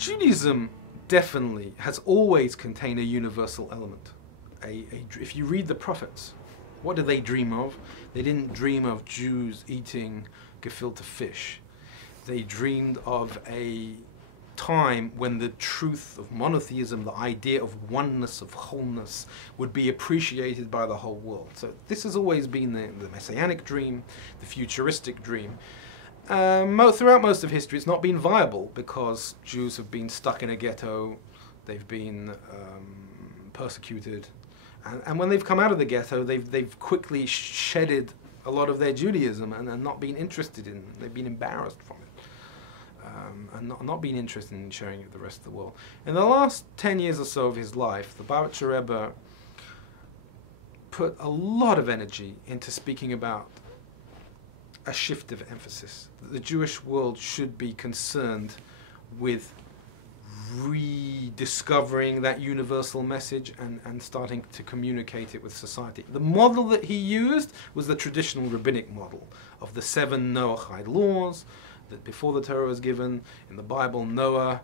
Judaism definitely has always contained a universal element. If you read the prophets, what did they dream of? They didn't dream of Jews eating gefilte fish. They dreamed of a time when the truth of monotheism, the idea of oneness, of wholeness, would be appreciated by the whole world. So this has always been the messianic dream, the futuristic dream. Throughout most of history, it's not been viable because Jews have been stuck in a ghetto, they've been persecuted, and when they've come out of the ghetto, they've quickly shedded a lot of their Judaism and not been interested in, they've been embarrassed from it. And not being interested in sharing it with the rest of the world. In the last 10 years or so of his life, the Bavitcher Rebbe put a lot of energy into speaking about a shift of emphasis. The Jewish world should be concerned with rediscovering that universal message and starting to communicate it with society. The model that he used was the traditional rabbinic model of the 7 Noahide laws, that before the Torah was given, in the Bible, Noah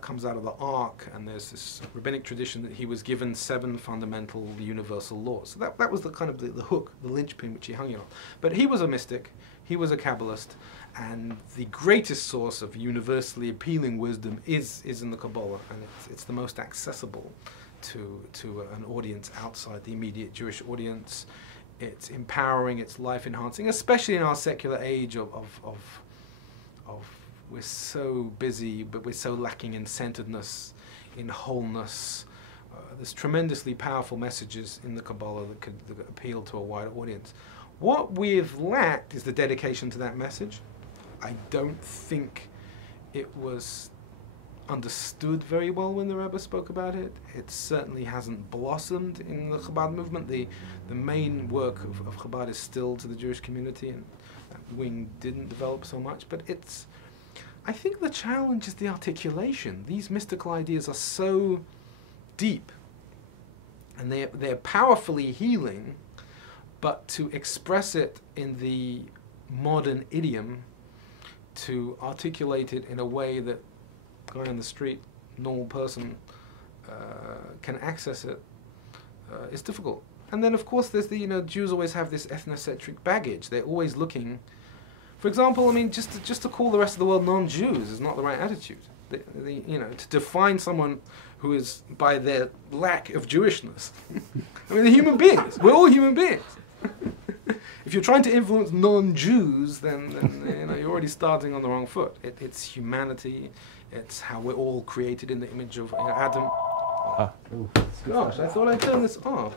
comes out of the ark, and there's this rabbinic tradition that he was given 7 fundamental universal laws. So that was the kind of the hook, the linchpin which he hung it on. But he was a mystic, he was a Kabbalist, and the greatest source of universally appealing wisdom is in the Kabbalah, and it's the most accessible to an audience outside the immediate Jewish audience. It's empowering, it's life enhancing, especially in our secular age of we're so busy, but we're so lacking in centeredness, in wholeness. There's tremendously powerful messages in the Kabbalah that could appeal to a wider audience. What we've lacked is the dedication to that message. I don't think it was understood very well when the Rebbe spoke about it. It certainly hasn't blossomed in the Chabad movement. The main work of Chabad is still to the Jewish community, and that wing didn't develop so much, but I think the challenge is the articulation. These mystical ideas are so deep, and they're powerfully healing, but to express it in the modern idiom, to articulate it in a way that a guy on the street, normal person, can access it, is difficult. And then, of course, there's Jews always have this ethnocentric baggage. They're always looking. For example, I mean, just to call the rest of the world non-Jews is not the right attitude. To define someone who is by their lack of Jewishness. I mean, they're human beings. We're all human beings. If you're trying to influence non-Jews, then you're already starting on the wrong foot. It's humanity. It's how we're all created in the image of Adam. Gosh, I thought I turned this off.